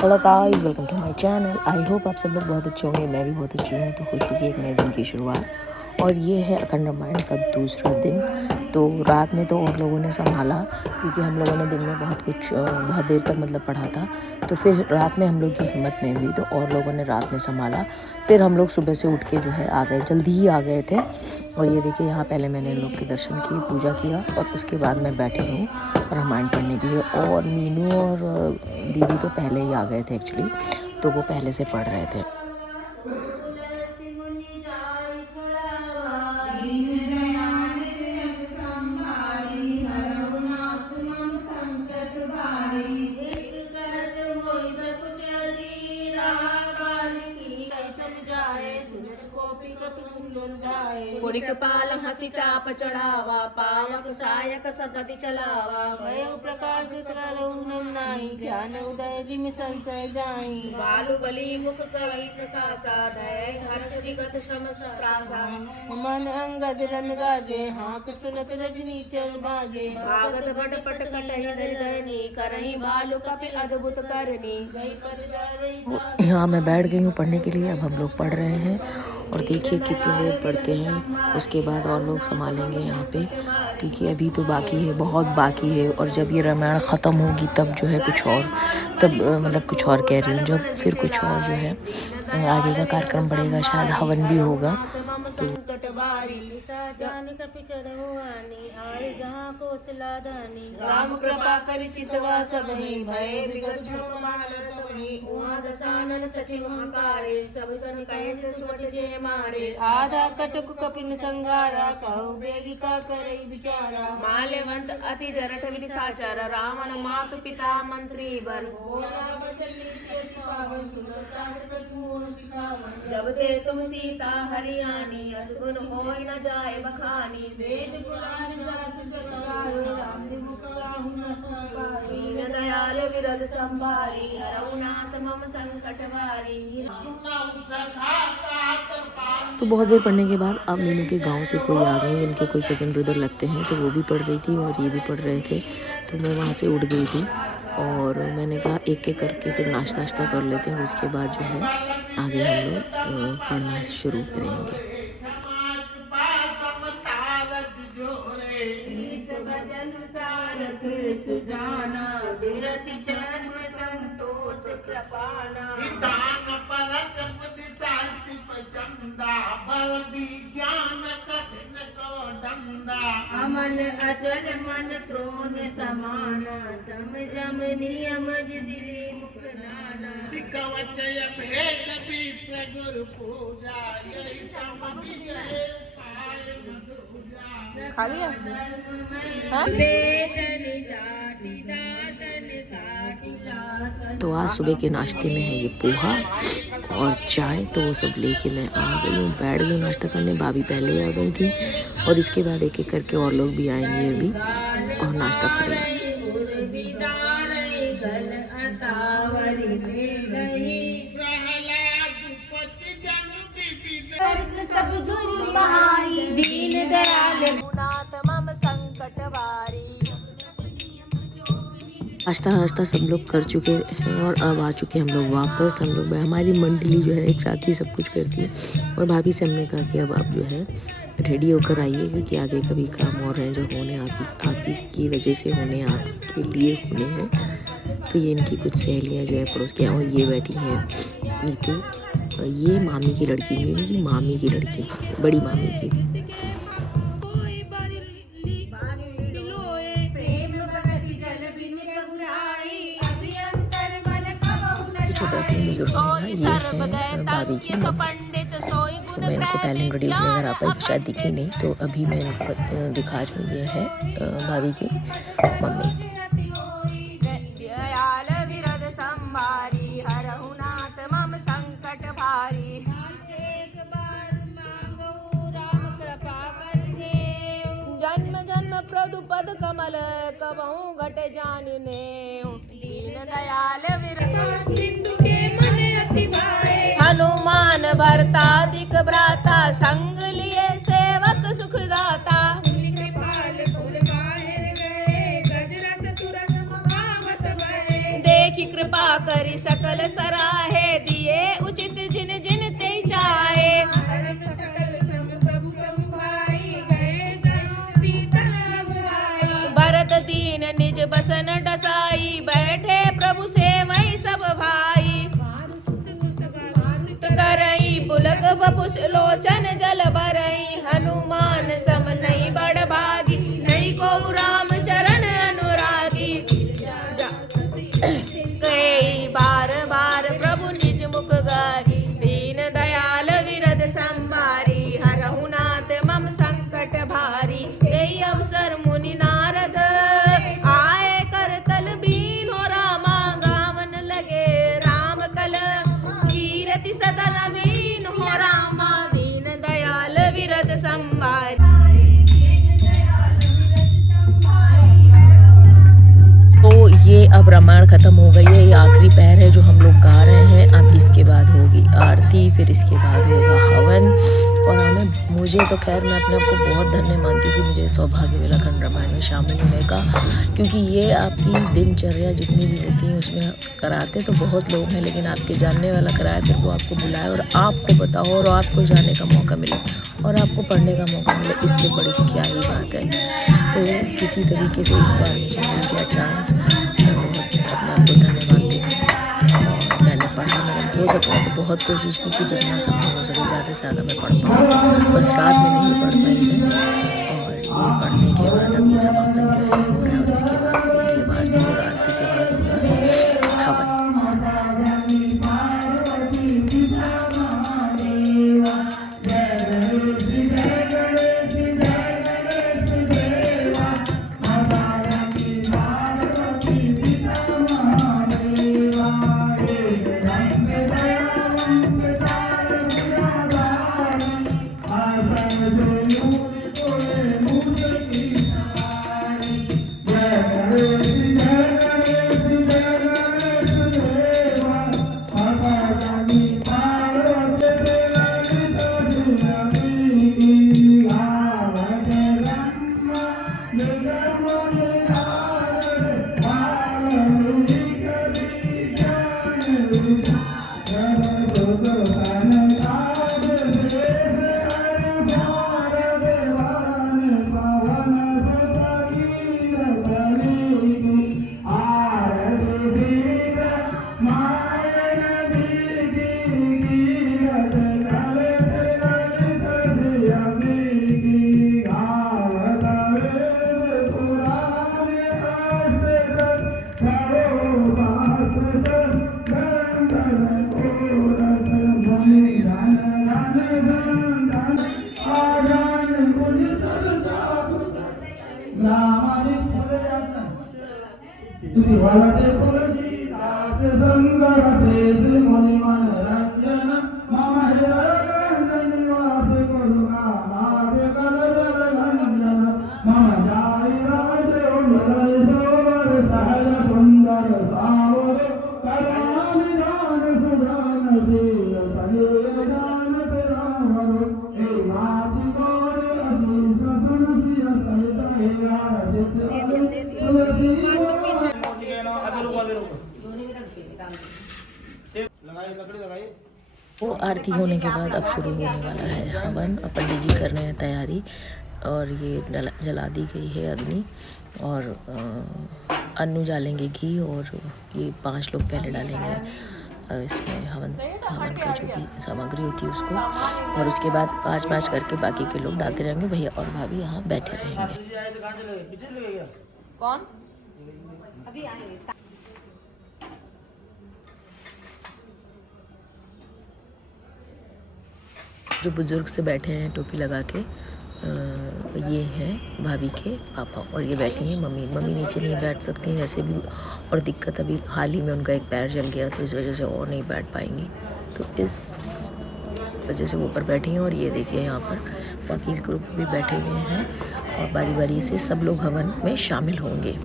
Hello guys, welcome to my channel. I hope आप सब लोग बहुत अच्छे होंगे। मैं भी बहुत अच्छी हूँ। तो हो चुकी है एक नए दिन की शुरुआत और ये है अखंड रामायण का दूसरा दिन। तो रात में तो और लोगों ने संभाला क्योंकि हम लोगों ने दिन में बहुत देर तक पढ़ा था। तो फिर रात में हम लोग की हिम्मत नहीं हुई तो और लोगों ने रात में संभाला। फिर हम लोग सुबह से उठ के जो है आ गए, जल्दी ही आ गए थे। और ये देखिए यहाँ पहले मैंने लोग के दर्शन किए, पूजा किया और उसके बाद मैं बैठी हूँ रामायण पढ़ने के लिए। और मीनू और दीदी तो पहले ही आ गए थे एक्चुअली, तो वो पहले से पढ़ रहे थे। पुरी कृपाल हसी चाप चढ़ावा, पावक सायक सकति चलावा। भय प्रकाश करउनम नाहि, ज्ञान उदय जिमि संशय जाई। बालुबली मुख कहि प्रकाशा, दय हर्ष विगत श्रम त्रासा। मन अंगद रन गाजे, हाँक सुनत रजनी चर बाजे। भागत भट पट कटहि धरि धरनी, करहि भालु कपि अद्भुत करनी। यहाँ मैं बैठ गई हूँ पढ़ने के लिए। अब हम लोग पढ़ रहे हैं और देखिए कितने लोग पढ़ते हैं। उसके बाद और लोग संभालेंगे यहाँ पे, क्योंकि अभी तो बाकी है, बहुत बाकी है। और जब ये रामायण ख़त्म होगी तब जो है कुछ और, तब कुछ और कह रही हूँ, जब फिर कुछ और जो है आगे का कार्यक्रम बढ़ेगा, शायद हवन भी होगा। तो राम कृपा करि चितवा सबहि, भय विगत छूट मानत तबहि। उहाँ दसानन सचिव हंकारे, सब सन कहे से सुमट जे मारे। आधा कटक कपिन संगारा, कहु बेगिका करई विचारा। माल्यवंत अति जरठ विधि साचार, रावण मातु पिता मंत्री बर। जब ते तुम सीता हरियाणी, असगुन होय न जाय बखानी। वेद पुराण जासु जस गाए, रामदिव काहु न संपारी। दीन दयाल विरद संभारी, हरऊ नाथ मम संकट भारी। तो बहुत देर पढ़ने के बाद अब मीनू के गांव से कोई आ गए, इनके कोई कज़न ब्रदर लगते हैं, तो वो भी पढ़ रही थी और ये भी पढ़ रहे थे। तो मैं वहाँ से उठ गई थी और मैंने कहा एक एक करके फिर नाश्ता कर लेते हैं, उसके बाद जो है आगे हम लोग पढ़ना शुरू करेंगे। अमन अचल मन त्रोन समाना, सम जम नियम जिदि मुख नाना। कवचय भेद विप्र गुरु पूजा, यही सम विजय पाय मधुजा। खा लिया? तो आज सुबह के नाश्ते में है ये पोहा और चाय। तो वो सब लेके मैं आ गई हूँ, बैठ गई हूँ नाश्ता करने। भाभी पहले ही आ गई थी और इसके बाद एक एक करके और लोग भी आएंगे अभी और नाश्ता करेंगे। सब दुर बहाई, दीन दयाल गुणात मम संकट वारी। नाश्ता सब लोग कर चुके हैं और अब आ चुके हम लोग वापस। हम लोग, हमारी मंडली जो है एक साथ ही सब कुछ करती है। और भाभी से हमने कहा कि अब आप जो है रेडी होकर आइए, क्योंकि आगे का भी काम और हैं जो होने आप ही की वजह से होने, आपके लिए होने हैं। तो ये इनकी कुछ सहेलियाँ जो है पड़ोस के, और ये बैठी हैं नीतू, ये मामी की लड़की, मेरी मामी की लड़की, बड़ी मामी की। भाभी की तो मैं इनको पहले इंट्रोड्यूस नहीं करा पाई, शायद दिखी नहीं, तो अभी मैं इनको दिखा रही हूँ। ये है भाभी की मम्मी। जन्म जन्म प्रदुपद कमल, कबहू घट जानिने। दीन दयाल विरह सिंधु के मन अति भाए। हनुमान भरतादिक भ्राता, संग लिए सेवक सुखदाता। देखि कृपा करी सकल सराहे, दिए उचित जिन जिन ते चाहे। भरत दीन निज बसन डसाई, बैठे प्रभु से वही सब भाई। करई पुलक बपुष लोचन जल भरई, हनुमान सम नहीं बड़ भागी, नहीं को राम चरण अनुरागी। कई बार बार प्रभु निज मुख गाई, दीन दयाल विरद संभारी, हरहु नाथ मम संकट भारी। यही अवसर मुनि नारद आए, कर तल बीन हो रामा, गावन लगे राम कल कीरति सदन बीन हो रामा, दीन दयाल विरद संभारी। तो ये अब रामायण ख़त्म हो गई है, ये आखिरी पैर है जो हम लोग गा रहे हैं। अब इसके बाद होगी आरती, फिर इसके बाद होगा हवन। और मुझे तो खैर मैं अपने आप को बहुत धन्य मानती हूँ कि मुझे सौभाग्य मिला खंड रामायण में शामिल होने का, क्योंकि ये आपकी दिनचर्या जितनी भी होती है उसमें कराते तो बहुत लोग हैं, लेकिन आपके जानने वाला कराए, फिर वो आपको बुलाए और आपको बताओ और आपको जाने का मौका मिले और आपको पढ़ने का मौका मिले, इससे बड़ी क्या ही बात है। तो किसी तरीके से इस बार मुझे मिल गया चांस, मैं बहुत अपने आप को धन्य मानती हूँ। और मैंने पढ़ा, मैंने हो सका तो बहुत कोशिश की कि जितना संभव हो सके ज़्यादा से ज़्यादा मैं पढ़ पाऊँ, बस रात में नहीं पढ़ पाई मैं। और ये पढ़ने के बाद अब ये समापन जो है हो रहा है, और इसके बाद होगी अब आरती, और आरती के बाद होगा हवन। वो आरती होने के बाद अब शुरू होने वाला है हवन। अब पंडित जी कर रहे हैं तैयारी, और ये जला दी गई है अग्नि, और अन्नू डालेंगे घी, और ये 5 लोग पहले डालेंगे इसमें हवन का जो भी सामग्री होती है उसको, और उसके बाद 5-5 करके बाकी के लोग डालते रहेंगे। भैया और भाभी यहाँ बैठे रहेंगे। कौन अभी आएंगे? जो बुजुर्ग से बैठे हैं टोपी लगा के, ये हैं भाभी के पापा, और ये बैठी हैं मम्मी। मम्मी नीचे नहीं बैठ सकती वैसे भी, और दिक्कत अभी हाल ही में उनका एक पैर जल गया, तो इस वजह से और नहीं बैठ पाएंगी, तो इस वजह से वो ऊपर बैठी हैं। और ये देखिए यहाँ पर बाकी लोग भी बैठे हुए हैं, और बारी बारी से सब लोग हवन में शामिल होंगे।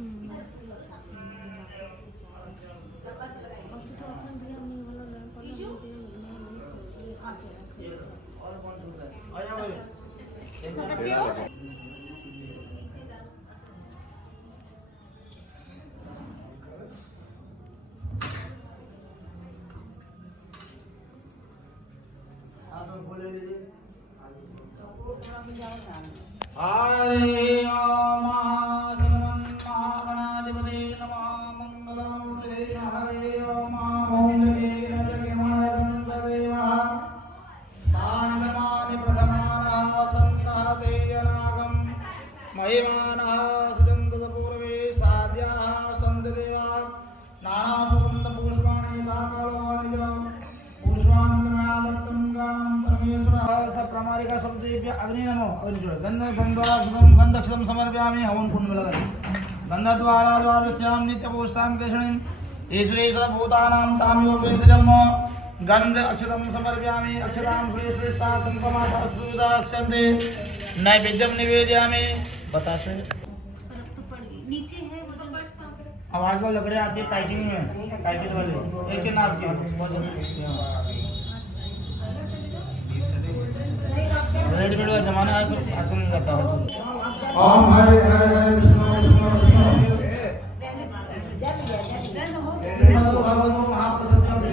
हरे ओम महागणाधिपते नमः मंगलमूर्ते हरे ओम ओम जगेन्द्रजगमानन्ददेवः स्थानगमानि प्रथमानः सन्तः तेजनागं महिमानः सुजन्तपूर्वे साध्याः सन्तदेवा नानासुगन्धपुष्पाणि ताकालवाणि पुष्पाणिमया दत्तं गानं परमेश्वरः सप्रमारिका संसेव्य अग्नि नमो गन्धक्षतं समर्पयामि हवन कुंड में लगा गन्धद्वारा द्वादश्यां नित्यपूष्टां केशणीं ईश्वरेश्वरभूतानां तामिव वेशजम् गंध अक्षतं समर्पयामि अक्षतां श्रेष्ठा कुंकुमाता सुधा अक्षन्ते नैवेद्यं निवेदयामि बतासे नीचे है आवाज वाली लकड़ी आती है टाइटिंग में टाइटेड वाली एक के नाम की रेडीमेड का जमाना है सब आजकल नहीं जाता है ओम हरे हरे हरे विष्णु विष्णु विष्णु भगवतो महाप्रसाद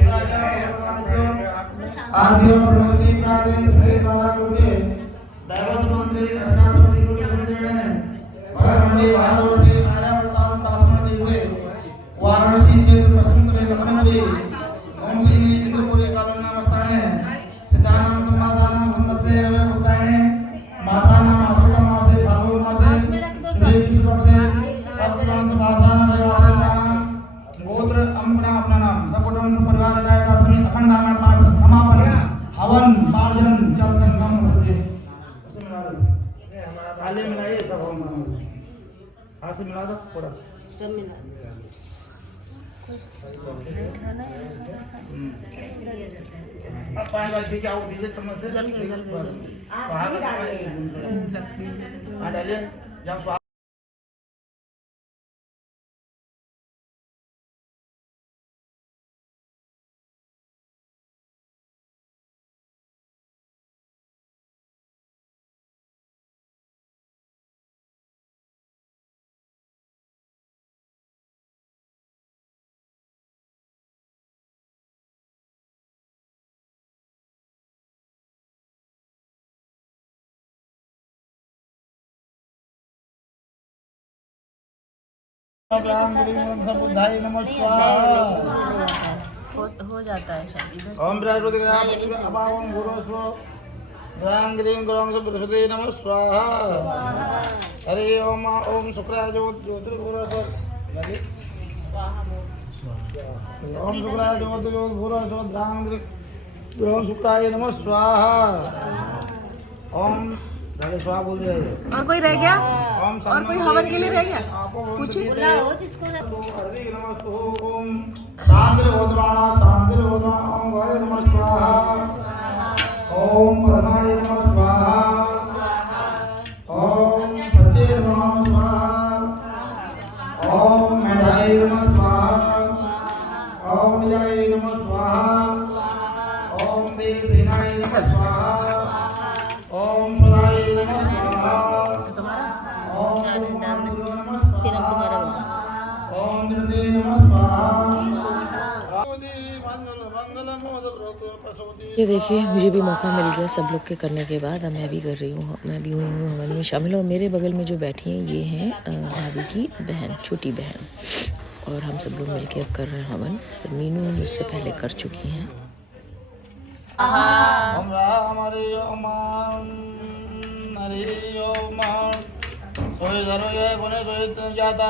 आद्यो प्रभुति प्राणे श्री बालाकुते दैवस मंत्री अष्टासमति गुरुदेव वरमणि भारतवर्षे आर्यावर्तां तास्मति युगे वाराणसी क्षेत्र पश्चिम में लखनऊ ओमगिरी इंद्रपुरी कालनामस्थाने सिद्धानां संवासानां संवत्सरे उत्तरायणे मासानां आश्रितं मासे फाल्गुन मासे शुक्ल पक्षे सप्तमास भासानां देवासनानां गोत्र अम्बना अपना नाम सकुटुंब परिवार गायका समेत अखंड में पाठ समापन हवन मार्जन जल संगम होते ताले मिलाइए सब हम हाथ से मिला दो थोड़ा सब मिला अब पानी वाली क्या वो दीजिए चम्मच से बाहर डालिए जब नमः हो जाता है शायद इधर ओम बृहस्पति अभावं गुरुस्व ग्रांग्रीं ग्रौं बृहस्पति नमः स्वाहा हरे ओम ओम शुक्राय ज्योतिर्भुरस्व ओम शुक्राय ज्योतिर्भुरस्व ग्रांग्रीं ग्रौं शुक्राय नमः स्वाहा ओम राधे स्वाहा बोल दिया और कोई रह गया ओम और कोई हवन के लिए रह गया कुछ बुलाओ जिसको हरे नमस्तु ओम शांतिर्भूतवाना शांतिर्भूतवाना ओम हरे नमः स्वाहा ओम परमाय नमः स्वाहा ओम सच्चे नमः स्वाहा ओम मेधाय नमः स्वाहा ओम निजाय नमः स्वाहा ओम देवसेनाय नमः स्वाहा ओम प्रदाय नमः स्वाहा ओम फिर हम तुम्हारा बना ओम नृदे नमः स्वाहा ये देखिए मुझे भी मौका मिल गया सब लोग के करने के बाद अब मैं भी कर रही हूँ मैं भी हुई हूँ हवन में शामिल और मेरे बगल में जो बैठी हैं ये हैं भाभी की बहन छोटी बहन और हम सब लोग मिलके अब कर रहे हैं हवन और मीनू मुझसे पहले कर चुकी हैं ओम राम हरे ओम हरे ओम सोय सर्वजय गुणे सोहित जाता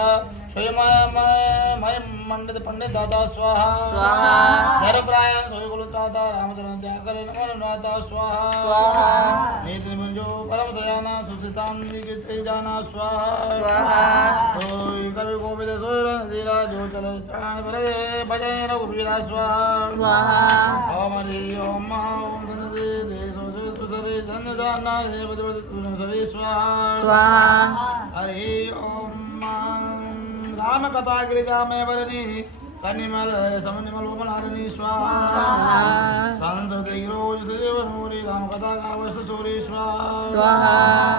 सोय मय मंडित पंडित दाता स्वाहा स्वाहा धर प्रायण सोय गुरु दाता रामचरण त्यागर नमो नाता स्वाहा स्वाहा नेत्र मंजो परम सयाना सुसितान कीर्ति जाना स्वाहा स्वाहा सोय कवि गोविंद सोय रणधीरा जो चल चाण भरे भजय रघुवीरा स्वाहा स्वाहा ओम हरि ओम ओम धनदे देशो सुसरे धन्यदाना हे बदवद तुलसरे स्वाहा स्वाहा हरि ओम राम कथा गिरिजा में वरनी कनिमल समनिमल उपनारणी स्वाहा संस्कृति रोज देव नूरी राम कथा गावस सूरी स्वाहा स्वाहा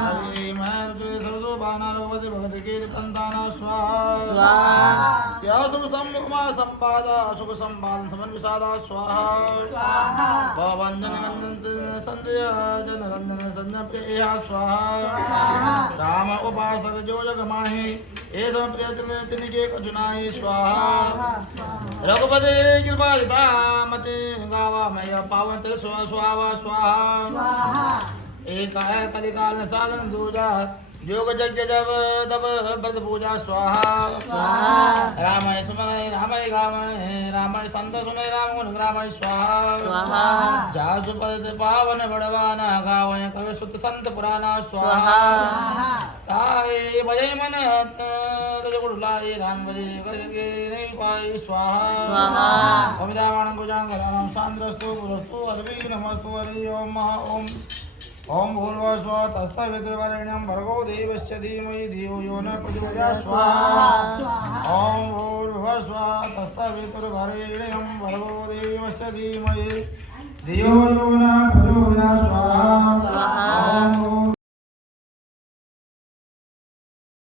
हरि महर सरसो बाना रोवति भगत के संताना स्वाहा स्वाहा या शुभ सम्मुखमा संपादा शुभ संपादन समन विषादा स्वाहा स्वाहा भवंजन गंधन संध्या जन रंजन संध्या प्रिया स्वाहा स्वाहा राम उपासक जो जग माहि ए सम प्रिय तिनके कजुनाहि स्वाहा रघुपति कृपा मते गावा मैं पावन ते स्वाहा स्वाहा स्वाहा एक है कलिकाल सालन दूजा योग यज्ञ जब तब व्रत पूजा स्वाहा स्वाहा रामाय सुमनाय रामाय गावाय रामाय संत सुनय राम गुण रामाय स्वाहा स्वाहा जासु पद पावन बड़वाना गावाय कवि सुत संत पुराना स्वाहा ताए भजय मन तज गुण लाए राम भजे करके नहीं पाए स्वाहा स्वाहा अमितावाण गुजांग राम सांद्रस्तु पुरस्तु अर्वी नमस्तु हरि ओम ओम ओम भूर्भुवः स्वः तत्सवितुर्वरेण्यं भर्गो देवस्य धीमहि धियो यो न प्रचोदयात् स्वाहा ओम भूर्भुवः स्वः तत्सवितुर्वरेण्यं भर्गो देवस्य धीमहि धियो यो न प्रचोदयात् स्वाहा